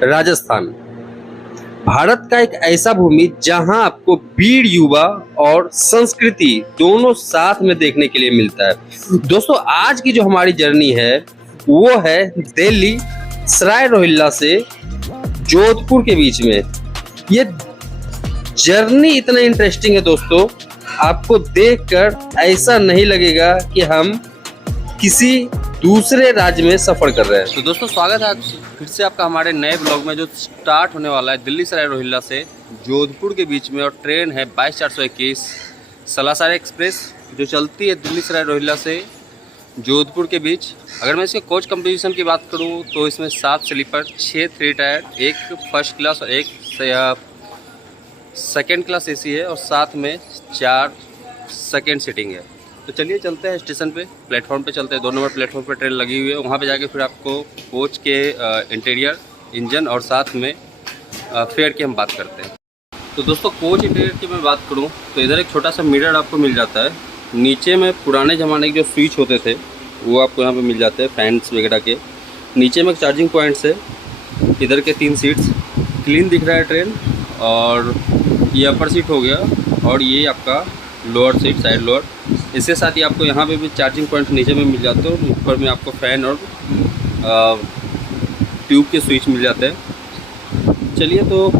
राजस्थान भारत का एक ऐसा भूमि जहां आपको वीर युवा और संस्कृति दोनों साथ में देखने के लिए मिलता है। दोस्तों आज की जो हमारी जर्नी है वो है दिल्ली सराय रोहिल्ला से जोधपुर के बीच में। ये जर्नी इतना इंटरेस्टिंग है दोस्तों, आपको देखकर ऐसा नहीं लगेगा कि हम किसी दूसरे राज्य में सफर कर रहे हैं। तो दोस्तों स्वागत है आज फिर से आपका हमारे नए ब्लॉग में, जो स्टार्ट होने वाला है दिल्ली सराय रोहिल्ला से जोधपुर के बीच में। और ट्रेन है 22/421 सलासार एक्सप्रेस जो चलती है दिल्ली सराय रोहिल्ला से जोधपुर के बीच। अगर मैं इसके कोच कंपोजिशन की बात करूं तो इसमें 7 स्लीपर, 6 3 टायर, 1 फर्स्ट क्लास और 1 सेकेंड क्लास एसी है और साथ में 4 सेकेंड सीटिंग है। तो चलिए चलते हैं स्टेशन पे, प्लेटफॉर्म पे चलते हैं। 2 नंबर प्लेटफॉर्म पे ट्रेन लगी हुई है, वहाँ पे जाके फिर आपको कोच के इंटीरियर, इंजन और साथ में फेयर की हम बात करते हैं। तो दोस्तों कोच इंटीरियर की मैं बात करूँ तो इधर एक छोटा सा मिरर आपको मिल जाता है। नीचे में पुराने ज़माने के जो स्विच होते थे वो आपको यहाँ पे मिल जाते हैं, फैंस वगैरह के। नीचे में चार्जिंग पॉइंट्स है। इधर के 3 सीट्स क्लीन दिख रहा है ट्रेन। और ये अपर सीट हो गया और ये आपका लोअर सीट, साइड लोअर। इसके साथ ही आपको यहाँ पे भी चार्जिंग पॉइंट नीचे में मिल जाते हैं और ऊपर में आपको फ़ैन और ट्यूब के स्विच मिल जाते हैं। चलिए तो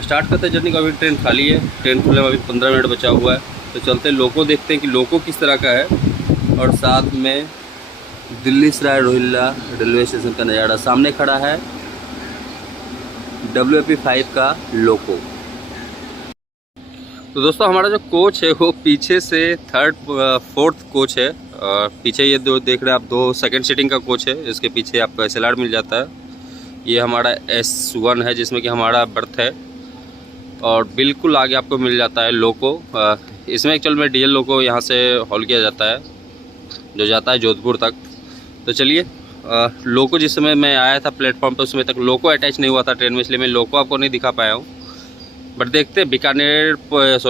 स्टार्ट करते हैं जर्नी का। अभी ट्रेन खाली है, ट्रेन खुलने में अभी 15 मिनट बचा हुआ है। तो चलते हैं, लोको देखते हैं कि लोको किस तरह का है और साथ में दिल्ली सराय रोहिल्ला रेलवे स्टेशन का नज़ारा। सामने खड़ा है WP5 का लोको। तो दोस्तों हमारा जो कोच है वो पीछे से 4th कोच है। और पीछे ये दो देख रहे हैं आप, 2 सेकंड सीटिंग का कोच है। इसके पीछे आपको SLR मिल जाता है। ये हमारा S1 है जिसमें कि हमारा बर्थ है। और बिल्कुल आगे आपको मिल जाता है लोको। इसमें एक्चुअल में डीजल लोको यहाँ से हॉल किया जाता है जो जाता है जोधपुर तक। तो चलिए लोको जिस समय मैं आया था प्लेटफॉर्म पर उस समय तक लोको अटैच नहीं हुआ था ट्रेन में, इसलिए मैं लोको आपको नहीं दिखा पाया हूँ। बट देखते हैं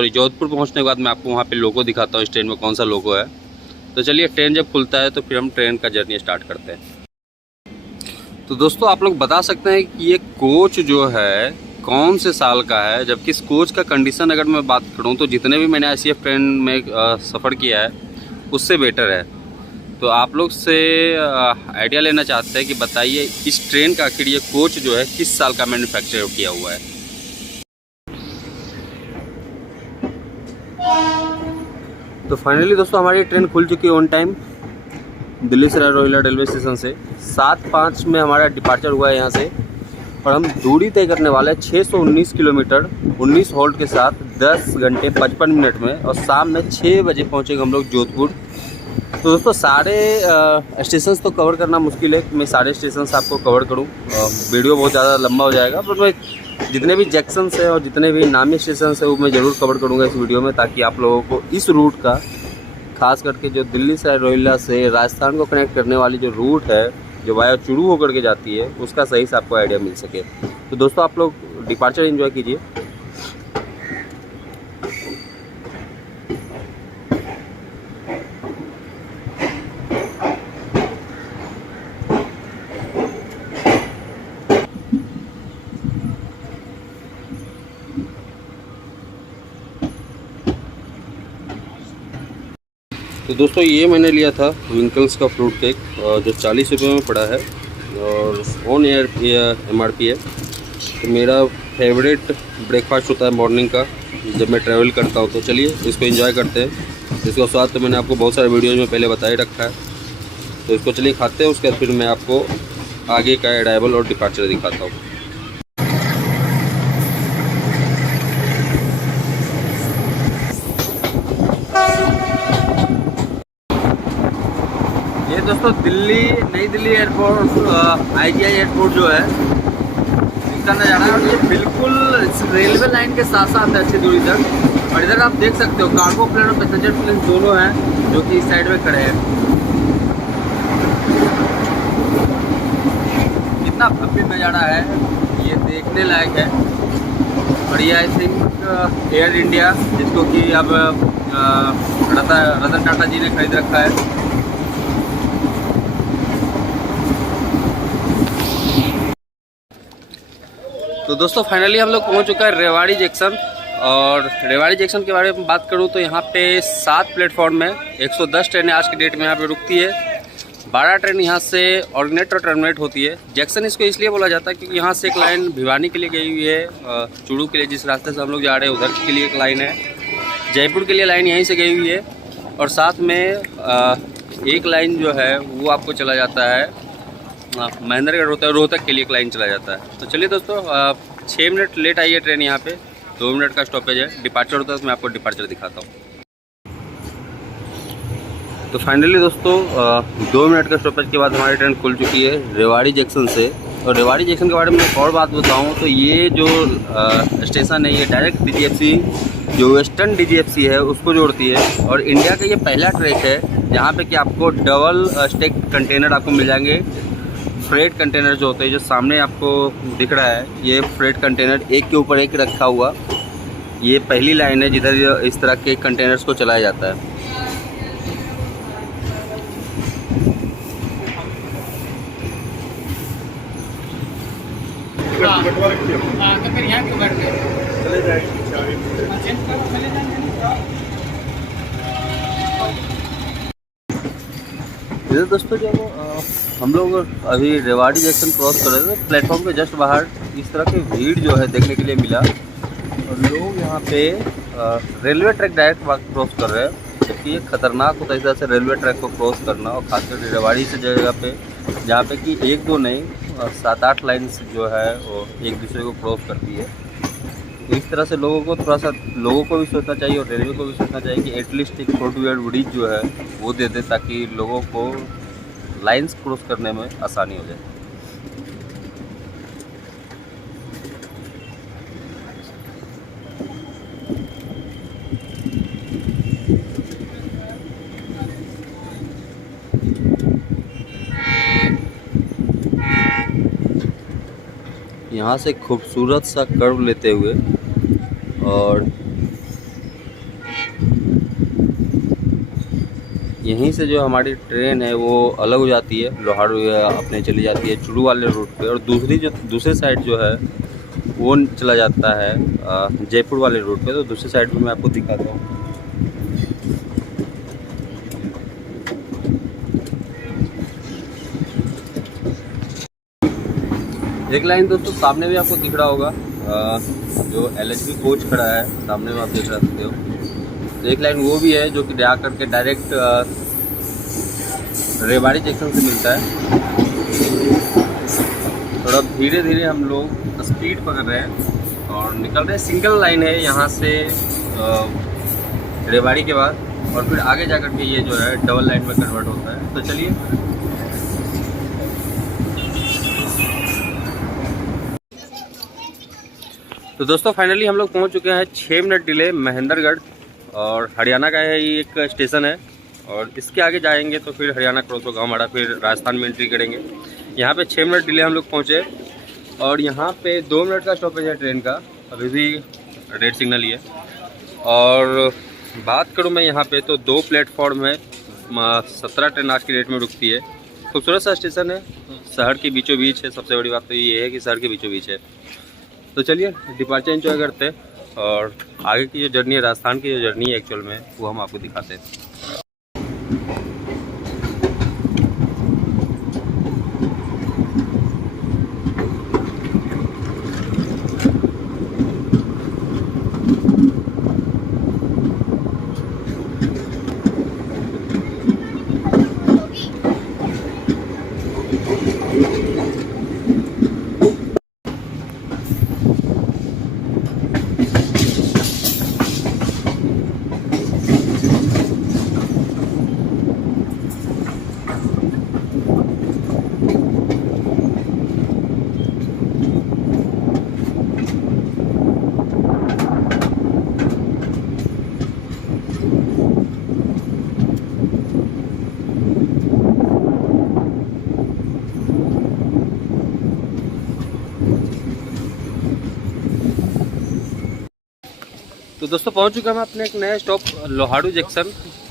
जोधपुर पहुंचने के बाद मैं आपको वहां पे लोगो दिखाता हूँ इस ट्रेन में कौन सा लोगो है। तो चलिए ट्रेन जब खुलता है तो फिर हम ट्रेन का जर्नी स्टार्ट करते हैं। तो दोस्तों आप लोग बता सकते हैं कि ये कोच जो है कौन से साल का है, जबकि इस कोच का कंडीशन अगर मैं बात करूँ तो जितने भी मैंने ICF ट्रेन में सफ़र किया है उससे बेटर है। तो आप लोग से आइडिया लेना चाहते हैं कि बताइए इस ट्रेन का आखिर ये कोच जो है किस साल का मैन्युफैक्चर किया हुआ है। तो फाइनली दोस्तों हमारी ट्रेन खुल चुकी है on time Delhi Sarai Rohilla railway station से। 7:05 में हमारा डिपार्चर हुआ है यहाँ से और हम दूरी तय करने वाले हैं 619 किलोमीटर 19 हॉल्ट के साथ 10 घंटे 55 मिनट में। और शाम में 6 बजे पहुँचेंगे हम लोग जोधपुर। तो दोस्तों सारे स्टेशंस तो कवर करना मुश्किल है कि मैं सारे स्टेशंस आपको कवर करूँ, वीडियो बहुत ज़्यादा लंबा हो जाएगा। पर मैं जितने भी जंक्शंस हैं और जितने भी नामी स्टेशन है वो मैं ज़रूर कवर करूँगा इस वीडियो में, ताकि आप लोगों को इस रूट का, खास करके जो दिल्ली सराय रोहिल्ला से राजस्थान को कनेक्ट करने वाली जो रूट है जो वाया चुरू होकर के जाती है, उसका सही से आपको आइडिया मिल सके। तो दोस्तों आप लोग डिपार्चर एंजॉय कीजिए। तो दोस्तों ये मैंने लिया था विंकल्स का फ्रूट केक जो 40 रुपये में पड़ा है और ऑन एयर MRP है। तो मेरा फेवरेट ब्रेकफास्ट होता है मॉर्निंग का जब मैं ट्रैवल करता हूँ। तो चलिए इसको एंजॉय करते हैं। इसका स्वाद तो मैंने आपको बहुत सारे वीडियोज़ में पहले बता ही रखा है। तो इसको चलिए खाते हैं, उसके बाद फिर मैं आपको आगे का अराइवल और डिपार्चर दिखाता हूँ। ये दोस्तों नई दिल्ली एयरपोर्ट IGI एयरपोर्ट जो है इसका नज़ारा है। और ये बिल्कुल रेलवे लाइन के साथ साथ है अच्छी दूरी तक। और इधर आप देख सकते हो कार्गो प्लेन और पैसेंजर प्लेन दोनों हैं जो कि इस साइड में खड़े हैं। कितना भव्य नज़ारा है, ये देखने लायक है। और ये आई थिंक एयर इंडिया जिसको कि अब रतन टाटा जी ने खरीद रखा है। तो दोस्तों फाइनली हम लोग पहुंच चुका है रेवाड़ी जंक्शन। और रेवाड़ी जंक्शन के बारे में बात करूं तो यहाँ पे 7 प्लेटफॉर्म में 110 ट्रेनें आज की डेट में यहाँ पे रुकती है। 12 ट्रेन यहाँ से ऑर्डिनेट और टर्मिनेट होती है। जंक्शन इसको इसलिए बोला जाता है क्योंकि यहाँ से एक लाइन भिवानी के लिए गई हुई है, चूड़ू के लिए जिस रास्ते से हम लोग जा रहे हैं उधर के लिए एक लाइन है, जयपुर के लिए लाइन यहीं से गई हुई है, और साथ में एक लाइन जो है वो आपको चला जाता है महेंद्रगढ़ होता है, रोहतक के लिए एक लाइन चला जाता है। तो चलिए दोस्तों 6 मिनट लेट आई है ट्रेन यहाँ पे, 2 मिनट का स्टॉपेज है। डिपार्चर होता है तो मैं आपको डिपार्चर दिखाता हूँ। तो फाइनली दोस्तों 2 मिनट का स्टॉपेज के बाद हमारी ट्रेन खुल चुकी है रेवाड़ी जंक्शन से। और रेवाड़ी जंक्शन के बारे में एक और बात बताऊँ तो ये जो स्टेशन है ये डायरेक्ट DGFC जो वेस्टर्न DGFC है उसको जोड़ती है। और इंडिया का ये पहला ट्रैक है जहाँ पे कि आपको डबल स्टेक कंटेनर आपको मिल जाएंगे। फ्रेट कंटेनर जो होते हैं, जो सामने आपको दिख रहा है, ये फ्रेट कंटेनर एक के ऊपर एक रखा हुआ, ये पहली लाइन है जिधर इस तरह के कंटेनर्स को चलाया जाता है। तो फिर यहाँ क्यों बैठ गए? चले जाएंगे। इधर दोस्तों जब हम लोग अभी रेवाड़ी जंक्शन क्रॉस कर रहे थे, प्लेटफॉर्म के जस्ट बाहर इस तरह की भीड़ जो है देखने के लिए मिला। और लोग यहाँ पे रेलवे ट्रैक डायरेक्ट क्रॉस कर रहे हैं, जबकि ये खतरनाक होता है इस तरह से रेलवे ट्रैक को क्रॉस करना, और खासकर रेवाड़ी से जगह पे जहाँ पे कि 1-2 नहीं 7-8 लाइन्स जो है वो एक दूसरे को क्रॉस करती है। तो इस तरह से लोगों को थोड़ा सा लोगों को भी सोचना चाहिए और रेलवे को भी सोचना चाहिए कि एटलीस्ट एक सॉफ्टवेयर ब्रिज जो है वो दे दे, ताकि लोगों को लाइंस क्रॉस करने में आसानी हो जाए। यहाँ से खूबसूरत सा कर्व लेते हुए और यहीं से जो हमारी ट्रेन है वो अलग हो जाती है, लोहारू अपने चली जाती है चूड़ू वाले रूट पे, और दूसरे साइड जो है वो चला जाता है जयपुर वाले रूट पे। तो दूसरी साइड भी मैं आपको दिखाता हूँ। एक लाइन दोस्तों सामने भी आपको दिख रहा होगा, जो LHB कोच खड़ा है सामने में आप देख सकते हो। तो एक लाइन वो भी है जो कि जा करके डायरेक्ट रेवाड़ी जंक्शन से मिलता है। थोड़ा धीरे धीरे हम लोग स्पीड पकड़ रहे हैं और निकल रहे हैं। सिंगल लाइन है यहाँ से रेवाड़ी के बाद, और फिर आगे जा करके ये जो है डबल लाइन में कन्वर्ट होता है। तो चलिए तो दोस्तों फाइनली हम लोग पहुंच चुके हैं 6 मिनट डिले महेंद्रगढ़, और हरियाणा का है ये एक स्टेशन है। और इसके आगे जाएंगे तो फिर हरियाणा क्रॉस होगा हमारा, फिर राजस्थान में एंट्री करेंगे। यहाँ पे 6 मिनट डिले हम लोग पहुँचे, और यहाँ पे 2 मिनट का स्टॉपेज है ट्रेन का, अभी भी रेड सिग्नल ही है। और बात करूँ मैं यहाँ पे तो 2 प्लेटफॉर्म है, 17 ट्रेन आज की डेट में रुकती है। खूबसूरत सा स्टेशन है, शहर के बीचों बीच है। सबसे बड़ी बात तो ये है कि शहर के बीचों बीच है। तो चलिए डिपार्चर एंजॉय करते हैं, और आगे की जो जर्नी है, राजस्थान की जो जर्नी है एक्चुअल में, वो हम आपको दिखाते हैं। तो दोस्तों पहुंच चुका मैं अपने एक नया स्टॉप लोहारू जंक्शन।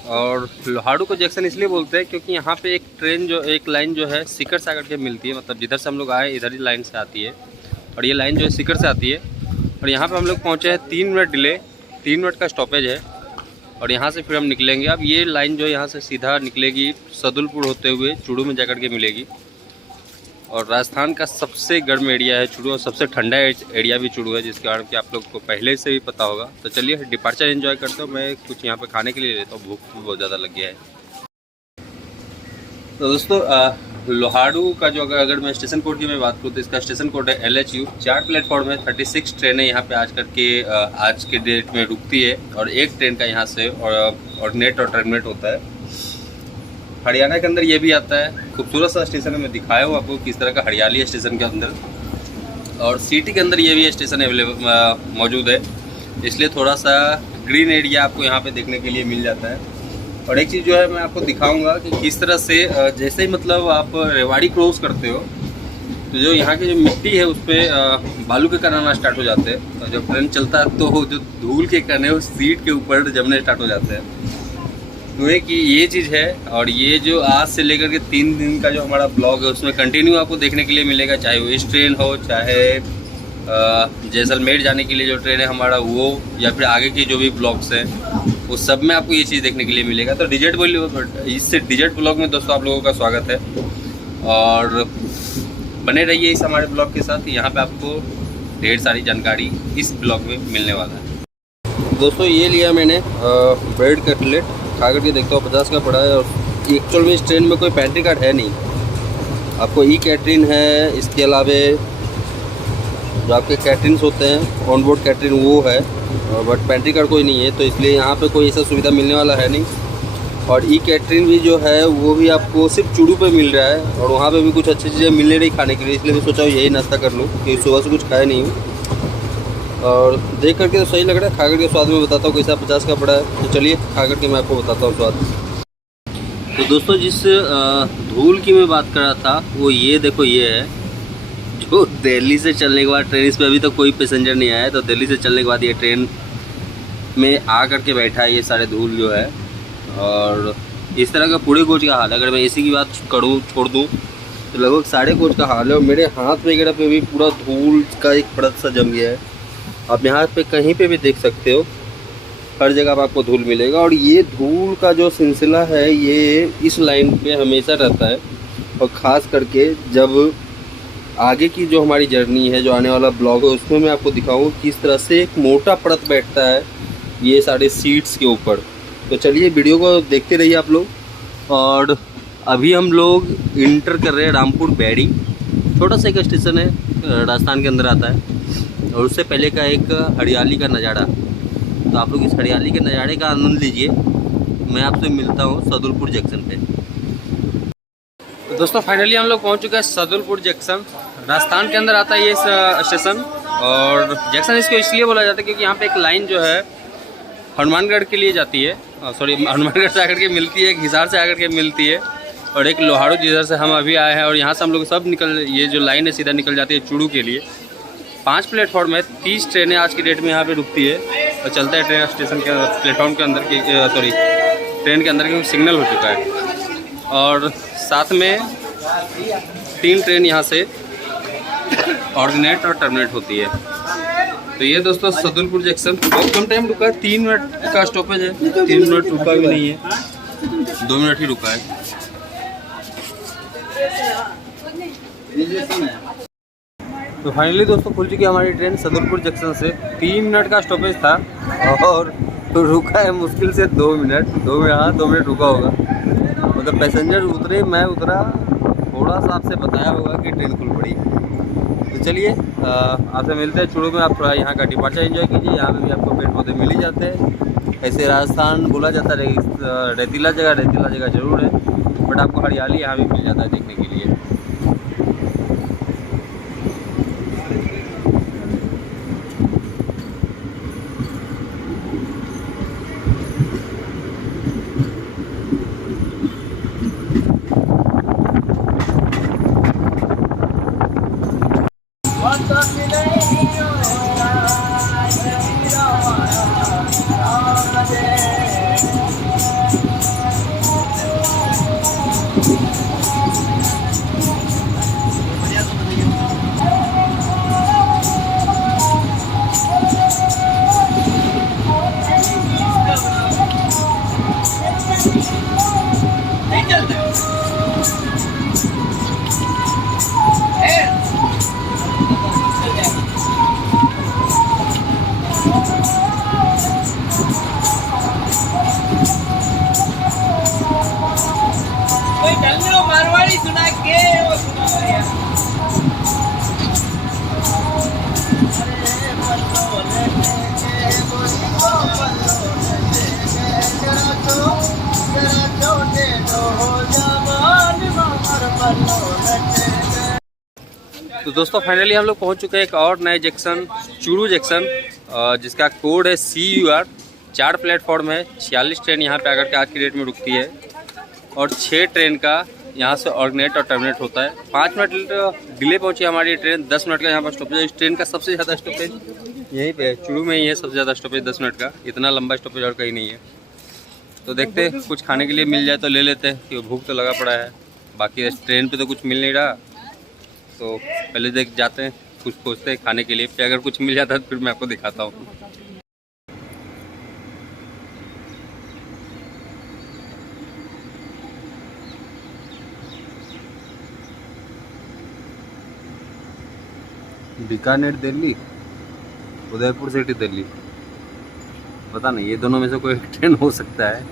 और लोहारू को जंक्शन इसलिए बोलते हैं क्योंकि यहाँ पे एक लाइन जो है सीकर से आकर के मिलती है, मतलब जिधर से हम लोग आए इधर ही लाइन से आती है। और ये लाइन जो है सीकर से आती है। और यहाँ पे हम लोग पहुँचे हैं 3 मिनट डिले, 3 मिनट का स्टॉपेज है। और यहाँ से फिर हम निकलेंगे। अब ये लाइन जो है यहाँ से सीधा निकलेगी सदुलपुर होते हुए चूड़ू में जाकर के मिलेगी। और राजस्थान का सबसे गर्म एरिया है चूड़ू और सबसे ठंडा एरिया भी चूड़ू है, जिसके कारण कि आप लोग को पहले से ही पता होगा। तो चलिए डिपार्चर एंजॉय करते हो। मैं कुछ यहाँ पे खाने के लिए लेता हूँ, भूख भी बहुत ज़्यादा लग गया है। तो दोस्तों लोहारू का जो अगर मैं स्टेशन कोड की मैं बात करूँ तो इसका स्टेशन कोड है LHU। 4 प्लेटफॉर्म है, 36 ट्रेनें यहाँ पे आज के डेट में रुकती है। और एक ट्रेन का यहाँ से ऑर्डिनेट और टर्मिनेट होता है। हरियाणा के अंदर ये भी आता है। खूबसूरत सा स्टेशन है, मैं दिखाया हूँ आपको किस तरह का हरियाली है स्टेशन के अंदर। और सिटी के अंदर ये भी स्टेशन अवेलेबल मौजूद है, इसलिए थोड़ा सा ग्रीन एरिया आपको यहाँ पे देखने के लिए मिल जाता है। और एक चीज़ जो है मैं आपको दिखाऊंगा कि किस तरह से जैसे ही मतलब आप रेवाड़ी क्रॉस करते हो तो जो यहाँ की जो मिट्टी है उस पर बालू के कण आना स्टार्ट हो जाते हैं। और जब ट्रेन चलता है तो जो धूल के कण है वो सीट के ऊपर जमने स्टार्ट हो जाते हैं। तो एक ये चीज़ है। और ये जो आज से लेकर के 3 दिन का जो हमारा ब्लॉग है उसमें कंटिन्यू आपको देखने के लिए मिलेगा, चाहे वो इस ट्रेन हो, चाहे जैसलमेर जाने के लिए जो ट्रेन है हमारा वो, या फिर आगे की जो भी ब्लॉग्स हैं वो सब में आपको ये चीज़ देखने के लिए मिलेगा। तो डिजेट ब्लॉग में दोस्तों आप लोगों का स्वागत है और बने रहिए इस हमारे ब्लॉग के साथ। यहाँ पे आपको ढेर सारी जानकारी इस ब्लॉग में मिलने वाला है। दोस्तों ये लिया मैंने ब्रेड कटलेट, खा करके देखता हूँ 50 का पड़ा है। और एक्चुअल में इस ट्रेन में कोई पेंट्री कार्ड है नहीं, आपको ई कैटरिंग है। इसके अलावा जो आपके कैटरिंग्स होते हैं ऑन बोर्ड कैटरिंग वो है, बट पेंट्री कार्ड कोई नहीं है। तो इसलिए यहाँ पे कोई ऐसा सुविधा मिलने वाला है नहीं। और ई कैटरिंग भी जो है वो भी आपको सिर्फ चूड़ू पे मिल रहा है, और वहाँ पे भी कुछ अच्छी चीज़ें मिलने रही खाने के लिए। इसलिए मैं सोचा यही नाश्ता कर लूँ, क्योंकि सुबह से कुछ खाया नहीं हूँ। और देख करके तो सही लग रहा है, खा करके स्वाद में बताता हूँ कैसा 50 का पड़ा है। तो चलिए खा करके मैं आपको बताता हूँ स्वाद। तो दोस्तों जिस धूल की मैं बात कर रहा था वो ये देखो, ये है जो दिल्ली से चलने के बाद ट्रेन, इस पर अभी तो कोई पैसेंजर नहीं आया है। तो दिल्ली से चलने के बाद ये ट्रेन में आ करके बैठा है ये सारे धूल जो है। और इस तरह का पूरे कोच का हाल है। अगर मैं एसी की बात करूँ छोड़ दूँ तो लगभग साढ़े कोच का हाल है। और मेरे हाथ वगैरह पे भी पूरा धूल का एक परत सा जम गया है। आप यहाँ पे कहीं पे भी देख सकते हो, हर जगह आपको धूल मिलेगा। और ये धूल का जो सिलसिला है ये इस लाइन पे हमेशा रहता है। और ख़ास करके जब आगे की जो हमारी जर्नी है, जो आने वाला ब्लॉग है, उसमें मैं आपको दिखाऊँ किस तरह से एक मोटा परत बैठता है ये सारे सीट्स के ऊपर। तो चलिए वीडियो को देखते रहिए आप लोग। और अभी हम लोग इंटर कर रहे हैं रामपुर बैरी, छोटा सा एक स्टेशन है, राजस्थान के अंदर आता है। और उससे पहले का एक हरियाली का नज़ारा। तो आप लोग इस हरियाली के नज़ारे का आनंद लीजिए। मैं आपसे मिलता हूँ सदुलपुर जंक्शन पे। तो दोस्तों फाइनली हम लोग पहुँच चुके हैं सदुलपुर जंक्शन। राजस्थान के अंदर आता है ये स्टेशन। और जंक्शन इसको इसलिए बोला जाता है क्योंकि यहाँ पे एक लाइन जो है हनुमानगढ़ के लिए जाती है, सॉरी हनुमानगढ़ से आकर के मिलती है, एक हिसार से आकर के मिलती है, और एक लोहारू जिधर से हम अभी आए हैं। और यहाँ से हम लोग सब ये जो लाइन है सीधा निकल जाती है चूड़ू के लिए। 5 प्लेटफॉर्म है, 30 ट्रेनें आज की डेट में यहाँ पे रुकती है और चलता है ट्रेन स्टेशन के प्लेटफॉर्म के अंदर की, सॉरी ट्रेन के अंदर क्योंकि सिग्नल हो चुका है। और साथ में 3 ट्रेन यहाँ से ऑर्डिनेट और टर्मिनेट होती है। तो ये दोस्तों सदुलपुर जंक्शन बहुत कम टाइम रुका है, 3 मिनट का स्टॉपेज है, 3 मिनट रुका भी नहीं है, 2 मिनट ही रुका है। तो फाइनली दोस्तों खुल चुकी है हमारी ट्रेन सदुलपुर जंक्शन से। 3 मिनट का स्टॉपेज था और तो रुका है मुश्किल से 2 मिनट, 2 मिनट रुका होगा। मतलब पैसेंजर उतरे, मैं उतरा, थोड़ा सा आपसे बताया होगा कि ट्रेन खुल पड़ी। तो चलिए आपसे मिलते हैं चूड़ू में। आप थोड़ा यहाँ का डिपार्चर एंजॉय कीजिए। यहाँ पे भी आपको पेड़ पौधे मिल ही जाते हैं। ऐसे राजस्थान बोला जाता है रेतीला जगह ज़रूर है, बट आपको हरियाली यहाँ भी मिल जाता है देखने के लिए। दोस्तों फाइनली हम लोग पहुंच चुके हैं एक और नए जंक्शन, चूरू जंक्शन, जिसका कोड है CUR। 4 प्लेटफॉर्म है, 46 ट्रेन यहाँ पे आकर के आज की डेट में रुकती है और 6 ट्रेन का यहाँ से ऑर्डिनेट और टर्मिनेट होता है। 5 मिनट डिले पहुंची हमारी ट्रेन, 10 मिनट का यहाँ पर स्टॉपेज है। इस ट्रेन का सबसे ज़्यादा स्टॉपेज यहीं पे है, चूरू में ही है सबसे ज़्यादा स्टॉपेज, 10 मिनट का। इतना लंबा स्टॉपेज और कहीं नहीं है। तो देखते हैं कुछ खाने के लिए मिल जाए तो ले लेते हैं, क्योंकि भूख तो लगा पड़ा है। बाकी ट्रेन पे तो कुछ मिल नहीं रहा, तो पहले देख जाते हैं, कुछ खोजते हैं खाने के लिए। फिर अगर कुछ मिल जाता है तो फिर मैं आपको दिखाता हूँ। बीकानेर दिल्ली, उदयपुर सिटी दिल्ली, पता नहीं, ये दोनों में से कोई एक ट्रेन हो सकता है।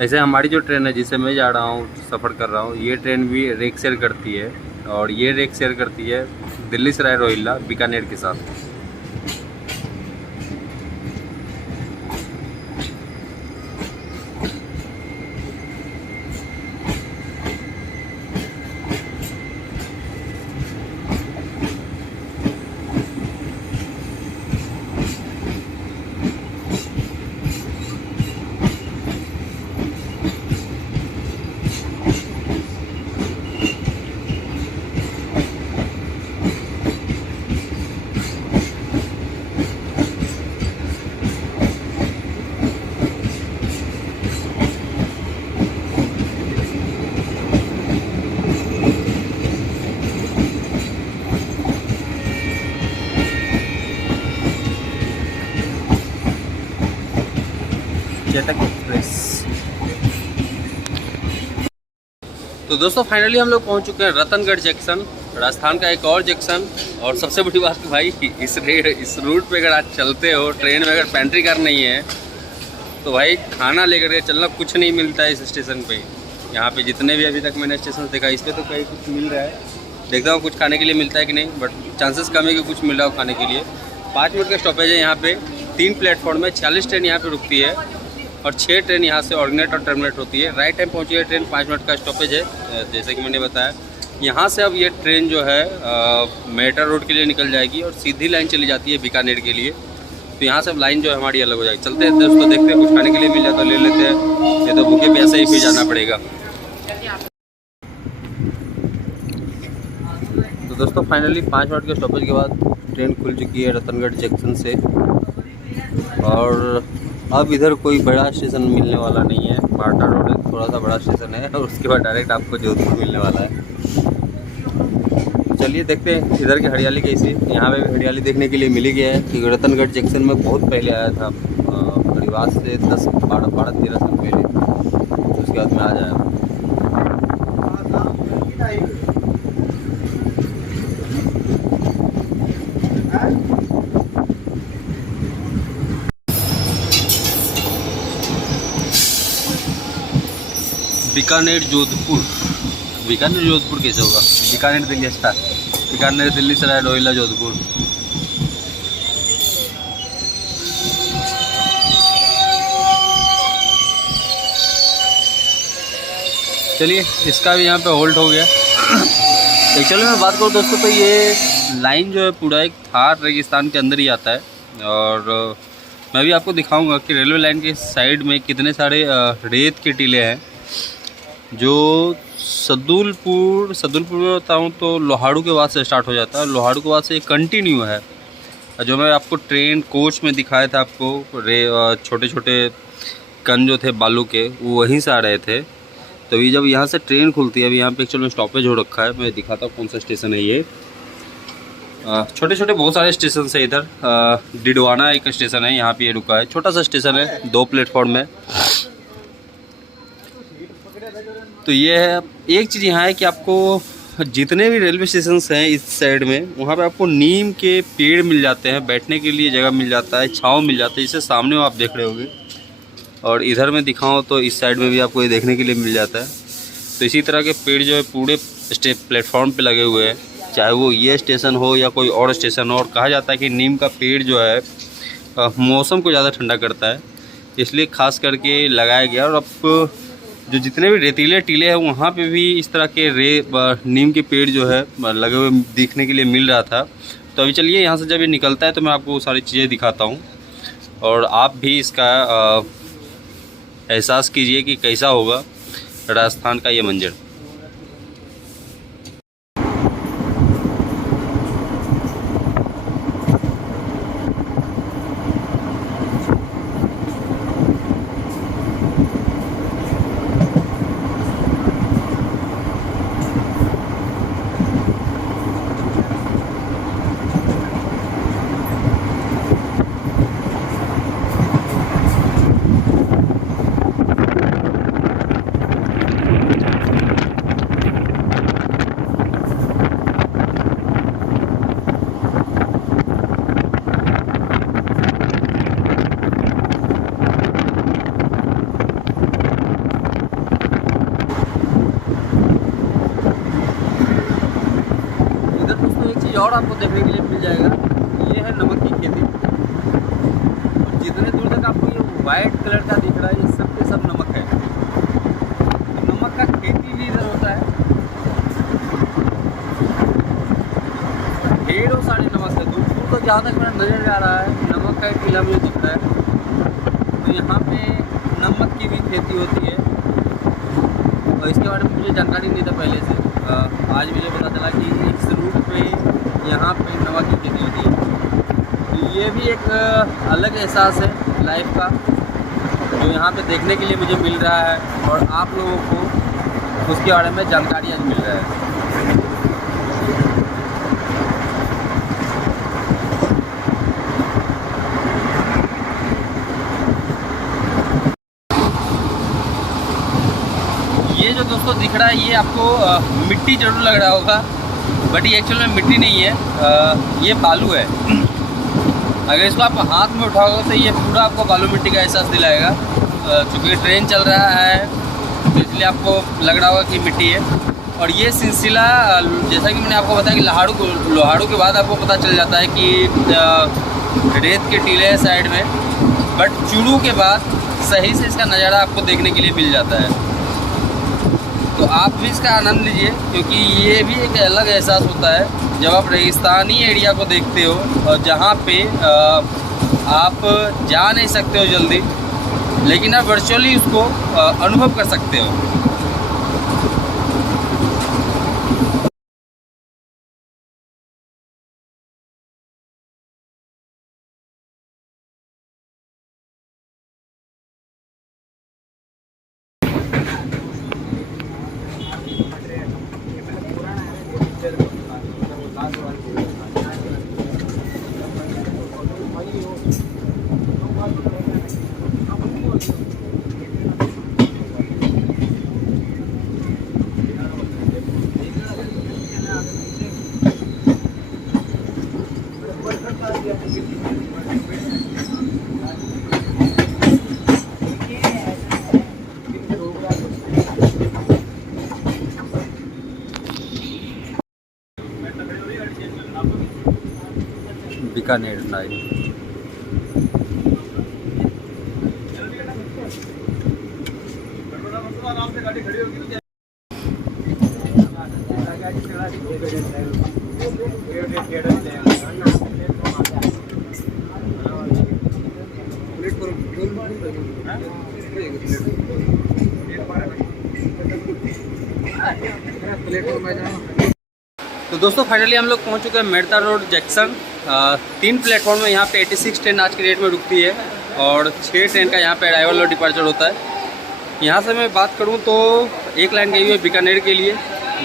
ऐसे हमारी जो ट्रेन है जिससे मैं जा रहा हूँ, सफ़र कर रहा हूँ, ये ट्रेन भी रेक शेयर करती है और ये रेक शेयर करती है दिल्ली सराय रोहिल्ला बीकानेर के साथ। चेतक एक्सप्रेस। तो दोस्तों फाइनली हम लोग पहुंच चुके हैं रतनगढ़ जंक्शन, राजस्थान का एक और जंक्शन। और सबसे बड़ी बात कि भाई इस रूट पे अगर आज चलते हो, ट्रेन में अगर पेंट्री कार नहीं है तो भाई खाना लेकर के चलना, कुछ नहीं मिलता है इस स्टेशन पे। यहाँ पे जितने भी अभी तक मैंने स्टेशन देखा, इस पर तो कहीं कुछ मिल रहा है, देखता हूँ कुछ खाने के लिए मिलता है कि नहीं, बट चांसेस कम है कि कुछ मिल रहा हो खाने के लिए। 5 मिनट का स्टॉपेज है यहाँ पे, 3 प्लेटफॉर्म है, 46 ट्रेन यहाँ पे रुकती है और 6 ट्रेन यहाँ से ऑर्डिनेट और टर्मिनेट होती है। राइट टाइम पहुँची है ट्रेन, 5 मिनट का स्टॉपेज है, जैसे कि मैंने बताया। यहाँ से अब ये ट्रेन जो है मेटा रोड के लिए निकल जाएगी और सीधी लाइन चली जाती है बीकानेर के लिए। तो यहाँ से अब लाइन जो है हमारी अलग हो जाएगी। चलते हैं दोस्तों, देखते हैं कुछ खाने के लिए मिल जाता तो ले लेते हैं, ये तो भूखे प्यासे ही फिर जाना पड़ेगा। तो दोस्तों फाइनली 5 मिनट के स्टॉपेज के बाद ट्रेन खुल चुकी है रतनगढ़ जंक्शन से। और अब इधर कोई बड़ा स्टेशन मिलने वाला नहीं है, पाटा रोड एक थोड़ा सा बड़ा स्टेशन है और उसके बाद डायरेक्ट आपको जोधपुर मिलने वाला है। चलिए देखते हैं इधर की हरियाली कैसी है। यहाँ पे भी हरियाली देखने के लिए मिल ही गया है, क्योंकि रतनगढ़ जंक्शन में बहुत पहले आया था, करीब आज से 10-12-13 साल पहले, तो उसके बाद में आ जाया। बीकानेर जोधपुर, बीकानेर जोधपुर कैसे होगा? बीकानेर दिल्ली स्टार, बीकानेर दिल्ली सराय रोहिल्ला जोधपुर। चलिए इसका भी यहाँ पे होल्ड हो गया। एक्चुअली मैं बात करूँ दोस्तों, तो ये लाइन जो है पूरा एक थार रेगिस्तान के अंदर ही आता है। और मैं भी आपको दिखाऊंगा कि रेलवे लाइन के साइड में कितने सारे रेत के टीले हैं। जो सदुलपुर में बताऊँ तो लोहाड़ू के बाद से स्टार्ट हो जाता है, लोहाड़ू के बाद से कंटिन्यू है। जो मैं आपको ट्रेन कोच में दिखाया था आपको, छोटे छोटे कण जो थे बालू के, वो वहीं से आ रहे थे। तो ये जब यहाँ से ट्रेन खुलती है, अभी यहाँ पे एक्चुअली में स्टॉपेज हो रखा है, मैं दिखाता हूँ कौन सा स्टेशन है ये। छोटे छोटे बहुत सारे स्टेशन है इधर। डिडवाना एक स्टेशन है, यहाँ पे ये रुका है, छोटा सा स्टेशन है, 2 प्लेटफॉर्म है। तो ये है, एक चीज़ यहाँ है कि आपको जितने भी रेलवे स्टेशन हैं इस साइड में, वहाँ पे आपको नीम के पेड़ मिल जाते हैं, बैठने के लिए जगह मिल जाता है, छाँव मिल जाता है, जिसे सामने आप देख रहे होंगे। और इधर में दिखाऊँ तो इस साइड में भी आपको ये देखने के लिए मिल जाता है। तो इसी तरह के पेड़ जो है पूरे प्लेटफॉर्म पे लगे हुए हैं, चाहे वो ये स्टेशन हो या कोई और स्टेशन हो। और कहा जाता है कि नीम का पेड़ जो है मौसम को ज़्यादा ठंडा करता है, इसलिए खास करके लगाया गया। और अब जो जितने भी रेतीले टीले हैं वहाँ पे भी इस तरह के नीम के पेड़ जो है लगे हुए देखने के लिए मिल रहा था। तो अभी चलिए यहाँ से जब ये निकलता है तो मैं आपको सारी चीज़ें दिखाता हूँ और आप भी इसका एहसास कीजिए कि कैसा होगा राजस्थान का ये मंजर। और आपको देखने के लिए मिल जाएगा, ये है नमक की खेती। और जितने दूर तक आपको ये वाइट कलर का दिख रहा है ये सब के सब नमक है। तो नमक का खेती भी इधर होता है। ढेरों सारे नमक है, दूर दूर तक जहाँ तक मेरा नजर आ रहा है नमक का एक टीला मुझे दिख रहा है। तो यहाँ पे नमक की भी खेती होती है और इसके बारे में मुझे जानकारी नहीं था पहले से। आज मुझे पता चला कि इस रूट पे यहाँ पे नमक की खेती होती है। तो ये भी एक अलग एहसास है लाइफ का जो यहाँ पे देखने के लिए मुझे मिल रहा है और आप लोगों को उसके बारे में जानकारी आज मिल रहा है। ये जो दोस्तों दिख रहा है ये आपको मिट्टी जरूर लग रहा होगा, बट ये एक्चुअल में मिट्टी नहीं है, ये बालू है। अगर इसको आप हाथ में उठाओगे तो ये पूरा आपको बालू मिट्टी का एहसास दिलाएगा। चूँकि ट्रेन चल रहा है तो इसलिए आपको लग रहा होगा कि मिट्टी है। और ये सिलसिला जैसा कि मैंने आपको बताया कि लोहाड़ू के बाद आपको पता चल जाता है कि रेत के टीले हैं साइड में, बट चूड़ू के बाद सही से इसका नज़ारा आपको देखने के लिए मिल जाता है। तो आप भी इसका आनंद लीजिए क्योंकि ये भी एक अलग एहसास होता है जब आप रेगिस्तानी एरिया को देखते हो और जहाँ पे आप जा नहीं सकते हो जल्दी, लेकिन आप वर्चुअली उसको अनुभव कर सकते हो। बीकानेर लाइन तो दोस्तों फाइनली हम लोग पहुंच चुके हैं मेड़ता रोड जंक्शन। 3 प्लेटफॉर्म में यहाँ पे 86 ट्रेन आज की डेट में रुकती है और 6 ट्रेन का यहाँ पे अराइवल और डिपार्चर होता है। यहाँ से मैं बात करूँ तो एक लाइन गई हुई है बीकानेर के लिए,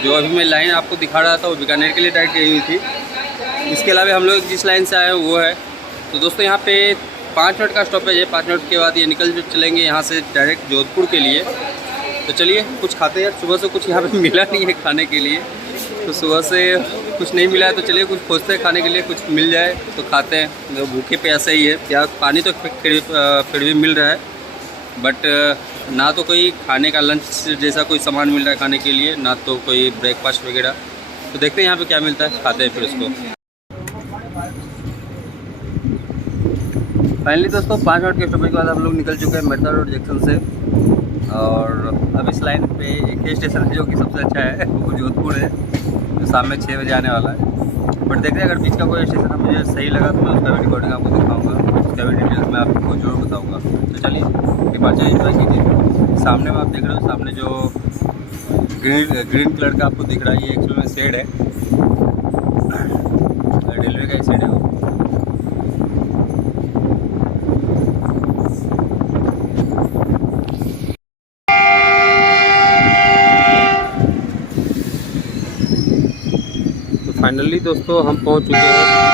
जो अभी मैं लाइन आपको दिखा रहा था वो बीकानेर के लिए डायरेक्ट गई हुई थी। इसके अलावा हम लोग जिस लाइन से आए हैं वो है। तो दोस्तों यहाँ पे 5 मिनट का स्टॉपेज है, 5 मिनट के बाद ये निकल चलेंगे यहाँ से डायरेक्ट जोधपुर के लिए। तो चलिए कुछ खाते हैं, सुबह से कुछ यहाँ पे मिला नहीं है खाने के लिए, तो सुबह से कुछ नहीं मिला है तो चलिए कुछ खोजते हैं खाने के लिए, कुछ मिल जाए तो खाते हैं। भूखे प्यासे ही है, प्यास पानी तो फिर भी मिल रहा है, बट ना तो कोई खाने का लंच जैसा कोई सामान मिल रहा है खाने के लिए, ना तो कोई ब्रेकफास्ट वगैरह। तो देखते हैं यहाँ पे क्या मिलता है, खाते हैं फिर उसको। फाइनली दोस्तों 5 मिनट के स्टॉपेज के बाद हम लोग निकल चुके हैं मेड़ता रोड जंक्शन से। और अब इस लाइन पे एक ही स्टेशन है जो कि सबसे अच्छा है, वो जोधपुर है, जो शाम में 6 बजे आने वाला है। बट देखते हैं, अगर बीच का कोई स्टेशन मुझे सही लगा तो मैं उसका भी रिकॉर्डिंग आपको दिखाऊंगा, उसका भी डिटेल्स मैं आपको जरूर बताऊंगा। तो चलिए डिपार्चर एंजॉय कीजिए। सामने में आप देख रहे हो, सामने जो ग्रीन कलर का आपको दिख रहा है, ये एक्चुअल में शेड है, रेलवे का ही शेड है वो। तो फाइनली दोस्तों हम पहुंच चुके हैं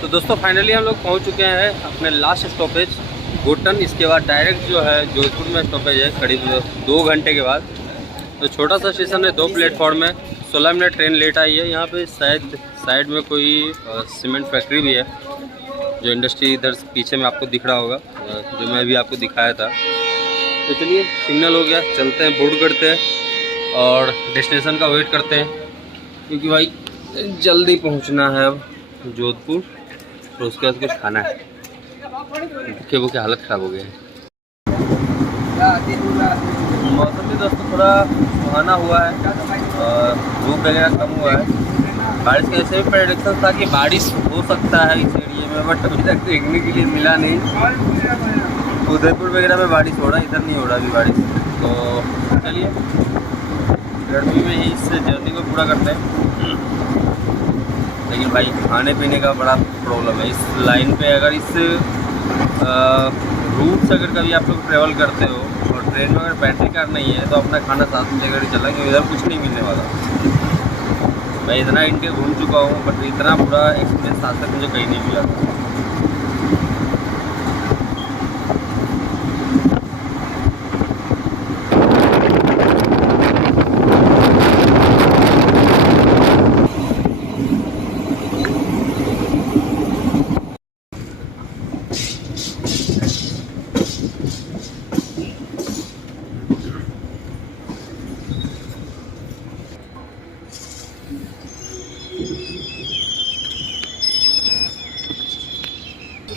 तो दोस्तों फाइनली हम लोग पहुंच चुके हैं अपने लास्ट स्टॉपेज गोटन। इसके बाद डायरेक्ट जो है जोधपुर में स्टॉपेज है, करीब 2 घंटे के बाद। तो छोटा सा स्टेशन है, 2 प्लेटफॉर्म है, 16 मिनट ट्रेन लेट आई है। यहाँ पे शायद साइड में कोई सीमेंट फैक्ट्री भी है, जो इंडस्ट्री इधर पीछे में आपको दिख रहा होगा, जो मैं अभी आपको दिखाया था। तो चलिए सिग्नल हो गया, चलते हैं, बोर्ड करते हैं और डेस्टिनेशन का वेट करते हैं, क्योंकि भाई जल्दी पहुँचना है अब जोधपुर। तो उसके बाद कुछ खाना है, भूखे भूखे हालत ख़राब हो गए हैं। मौसम भी दोस्तों थोड़ा सुहाना हुआ है और धूप वगैरह कम हुआ है। बारिश का ऐसे भी प्रेडिक्शन था कि बारिश हो सकता है इस एरिए में, बट अभी तक देखने के लिए मिला नहीं। उदयपुर वगैरह में बारिश हो रहा है, इधर नहीं हो रहा अभी बारिश। तो चलिए गर्मी में ही इस जर्नी को पूरा करते हैं। लेकिन भाई खाने पीने का बड़ा प्रॉब्लम है इस लाइन पे। अगर इस रूट से अगर कभी आप लोग ट्रैवल करते हो और ट्रेन में अगर बैटरी कार नहीं है, तो अपना खाना साथ में लेकर ही चला, क्योंकि इधर कुछ नहीं मिलने वाला। मैं इतना इंडिया घूम चुका हूँ, बट इतना बुरा एक्सपीरियंस आज तक मुझे कहीं नहीं मिला था।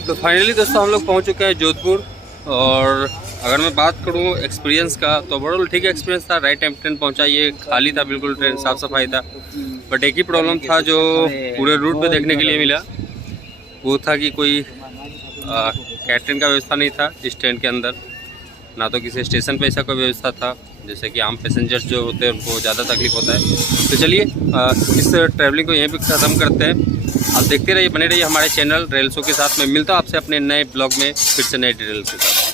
तो फाइनली दोस्तों हम लोग पहुंच चुके हैं जोधपुर। और अगर मैं बात करूं एक्सपीरियंस का, तो ओवरऑल ठीक एक्सपीरियंस था। राइट टाइम ट्रेन पहुंचा, ये खाली था बिल्कुल, ट्रेन साफ़ सफाई था। बट एक ही प्रॉब्लम था जो पूरे रूट पे देखने के लिए मिला, वो था कि कोई कैटरिंग का व्यवस्था नहीं था इस ट्रेन के अंदर, ना तो किसी स्टेशन पे ऐसा कोई व्यवस्था था। जैसे कि आम पैसेंजर्स जो होते हैं उनको ज़्यादा तकलीफ होता है। तो चलिए इस ट्रैवलिंग को यहीं पे ख़त्म करते हैं। आप देखते रहिए, बने रहिए हमारे चैनल रेल्सो के साथ। मैं मिलता हूँ आपसे अपने नए ब्लॉग में फिर से नए डिटेल्स के साथ।